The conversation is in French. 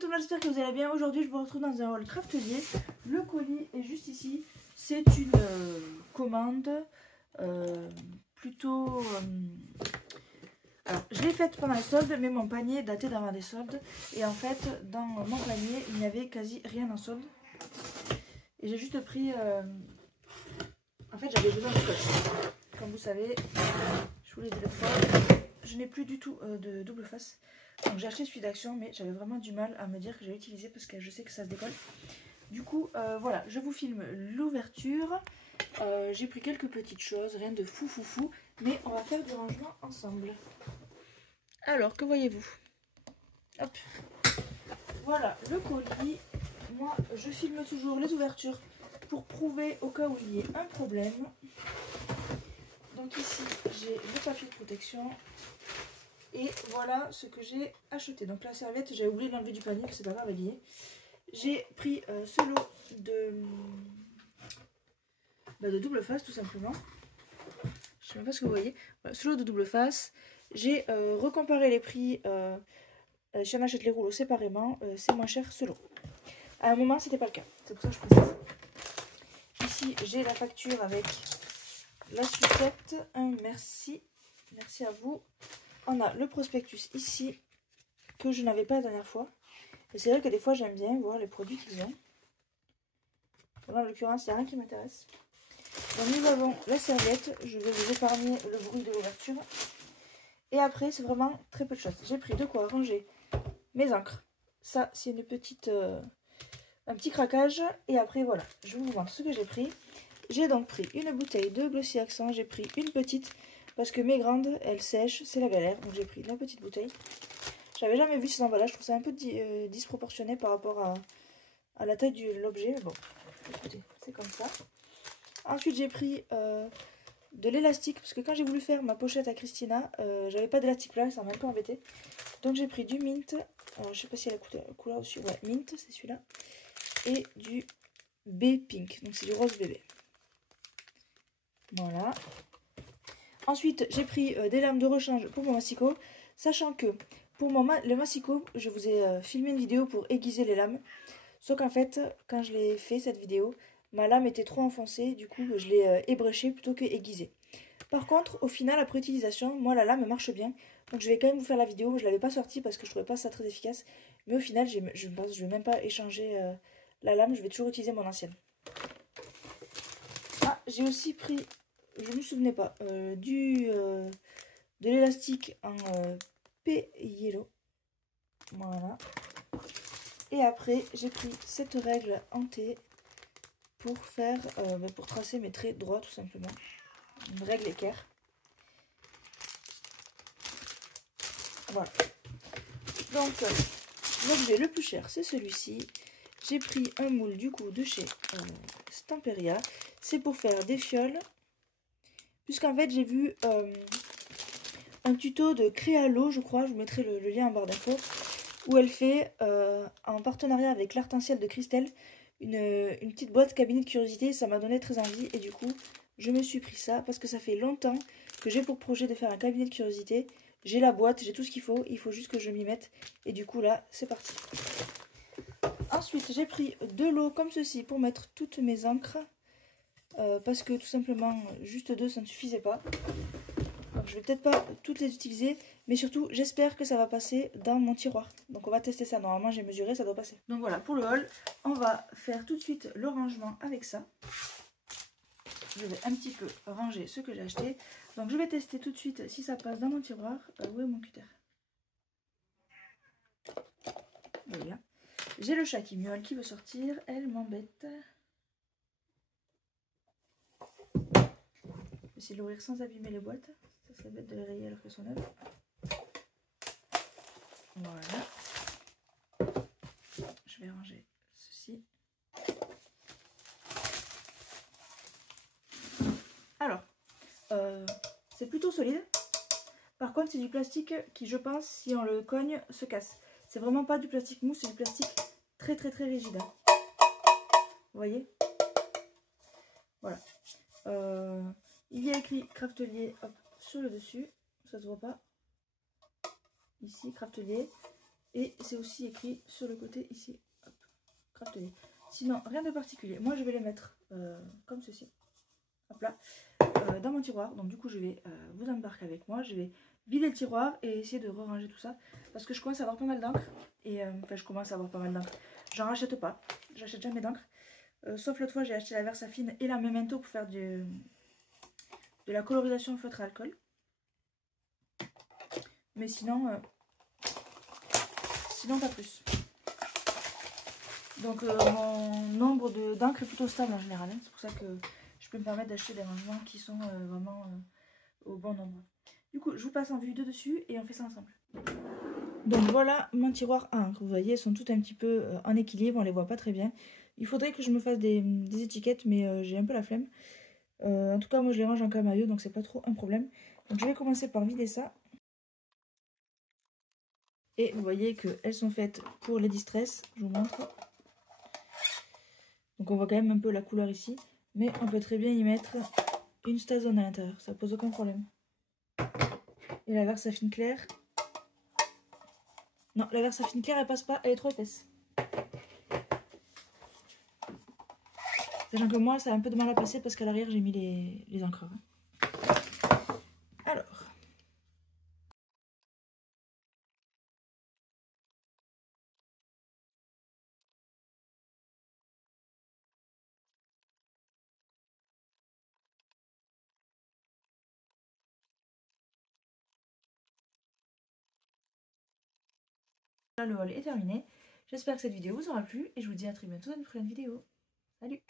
tout le monde, j'espère que vous allez bien. Aujourd'hui, je vous retrouve dans un haul craftelier. Le colis est juste ici. C'est une commande plutôt... Alors, je l'ai faite pendant les soldes, mais mon panier datait d'avant des soldes. Et en fait, dans mon panier, il n'y avait quasi rien en solde. Et j'ai juste pris... En fait, j'avais besoin de scotch. Comme vous savez, je vous l'ai dit l'autre fois, je n'ai plus du tout de double face. Donc j'ai acheté celui d'Action, mais j'avais vraiment du mal à me dire que j'allais utiliser parce que je sais que ça se décolle. Du coup, voilà, je vous filme l'ouverture. J'ai pris quelques petites choses, rien de fou, mais on va faire du rangement ensemble. Alors, que voyez-vous? Hop. Voilà, le colis. Moi, je filme toujours les ouvertures pour prouver au cas où il y ait un problème. Donc ici, j'ai le papier de protection. Et voilà ce que j'ai acheté. Donc la serviette, j'ai oublié de l'enlever du panier, c'est pas grave, elle y est. J'ai pris ce lot de double face, tout simplement. Je sais même pas ce que vous voyez. Voilà, ce lot de double face. J'ai recomparé les prix. Si on achète les rouleaux séparément, c'est moins cher ce lot. À un moment, c'était pas le cas. C'est pour ça que je précise. Ici, j'ai la facture avec la sucette. Merci. Merci à vous. On a le prospectus ici, que je n'avais pas la dernière fois. Et c'est vrai que des fois, j'aime bien voir les produits qu'ils ont. Là, en l'occurrence, il n'y a rien qui m'intéresse. Donc, nous avons la serviette. Je vais vous épargner le bruit de l'ouverture. Et après, c'est vraiment très peu de choses. J'ai pris de quoi ranger mes encres. Ça, c'est une petite, un petit craquage. Et après, voilà, je vous montre ce que j'ai pris. J'ai donc pris une bouteille de Glossy Accent. J'ai pris une petite parce que mes grandes, elles sèchent. C'est la galère. Donc, j'ai pris la petite bouteille. J'avais jamais vu ces emballages. Je trouve ça un peu disproportionné par rapport à la taille de l'objet. Mais bon, écoutez, c'est comme ça. Ensuite, j'ai pris de l'élastique. Parce que quand j'ai voulu faire ma pochette à Christina, j'avais pas d'élastique là. Ça m'a un peu embêté. Donc, j'ai pris du mint. Alors, je sais pas si elle a la couleur dessus. Ouais, mint, c'est celui-là. Et du B pink. Donc, c'est du rose bébé. Voilà. Ensuite, j'ai pris des lames de rechange pour mon massicot. Sachant que pour le massicot, je vous ai filmé une vidéo pour aiguiser les lames. Sauf qu'en fait, quand je l'ai fait cette vidéo, ma lame était trop enfoncée. Du coup, je l'ai ébréchée plutôt que aiguisée. Par contre, au final, après utilisation, moi la lame marche bien. Donc je vais quand même vous faire la vidéo. Je ne l'avais pas sortie parce que je trouvais pas ça très efficace. Mais au final, je pense que je vais même pas échanger la lame. Je vais toujours utiliser mon ancienne. Ah, j'ai aussi pris, je ne me souvenais pas, de l'élastique en P-Yellow. Voilà. Et après, j'ai pris cette règle en T pour faire, pour tracer mes traits droits tout simplement. Une règle équerre. Voilà. Donc, l'objet le plus cher, c'est celui-ci. J'ai pris un moule du coup de chez Stamperia. C'est pour faire des fioles. Puisqu'en fait, j'ai vu un tuto de Créalo, je crois. Je vous mettrai le lien en barre d'infos. Où elle fait, en partenariat avec l'Arc-en-Ciel de Christelle, une petite boîte cabinet de curiosité. Ça m'a donné très envie et du coup, je me suis pris ça parce que ça fait longtemps que j'ai pour projet de faire un cabinet de curiosité. J'ai la boîte, j'ai tout ce qu'il faut. Il faut juste que je m'y mette. Et du coup, là, c'est parti. Ensuite, j'ai pris de l'eau comme ceci pour mettre toutes mes encres. Parce que tout simplement, juste deux, ça ne suffisait pas. Donc, je vais peut-être pas toutes les utiliser. Mais surtout, j'espère que ça va passer dans mon tiroir. Donc on va tester ça. Normalement, j'ai mesuré, ça doit passer. Donc voilà, pour le haul, on va faire tout de suite le rangement avec ça. Je vais un petit peu ranger ce que j'ai acheté. Donc je vais tester tout de suite si ça passe dans mon tiroir. Où est mon cutter? Voilà. J'ai le chat qui miaule, qui veut sortir. Elle m'embête. Je vais essayer de l'ouvrir sans abîmer les boîtes. Ça serait bête de les rayer alors qu'elles sont neuves. Voilà. Je vais ranger ceci. Alors, c'est plutôt solide. Par contre, c'est du plastique qui, je pense, si on le cogne, se casse. C'est vraiment pas du plastique mou, c'est du plastique très rigide. Hein. Vous voyez? Voilà. Il y a écrit Craftelier hop, sur le dessus. Ça se voit pas. Ici, Craftelier. Et c'est aussi écrit sur le côté ici. Hop, Craftelier. Sinon, rien de particulier. Moi, je vais les mettre comme ceci. Hop là. Dans mon tiroir. Donc du coup, je vais vous embarquer avec moi. Je vais vider le tiroir et essayer de ranger tout ça. Parce que je commence à avoir pas mal d'encre. Et enfin, je commence à avoir pas mal d'encre. J'en rachète pas. J'achète jamais d'encre. Sauf l'autre fois, j'ai acheté la Versafine et la Memento pour faire de la colorisation feutre à alcool. Mais sinon, pas plus. Donc mon nombre d'encre est plutôt stable en général. Hein. C'est pour ça que je peux me permettre d'acheter des rangements qui sont vraiment au bon nombre. Du coup, je vous passe en vue de dessus et on fait ça ensemble. Donc voilà mon tiroir à encre. Vous voyez, elles sont toutes un petit peu en équilibre, on les voit pas très bien. Il faudrait que je me fasse des étiquettes, mais j'ai un peu la flemme. En tout cas, moi je les range en camailleux, donc c'est pas trop un problème. Donc je vais commencer par vider ça. Et vous voyez qu'elles sont faites pour les distress, je vous montre. Donc on voit quand même un peu la couleur ici. Mais on peut très bien y mettre une Stazone à l'intérieur, ça pose aucun problème. Et la Versafine claire. Non, la Versafine claire elle passe pas, elle est trop épaisse. Sachant que moi ça a un peu de mal à passer parce qu'à l'arrière j'ai mis les encreurs. Alors. Là, le haul est terminé. J'espère que cette vidéo vous aura plu et je vous dis à très bientôt dans une prochaine vidéo. Salut!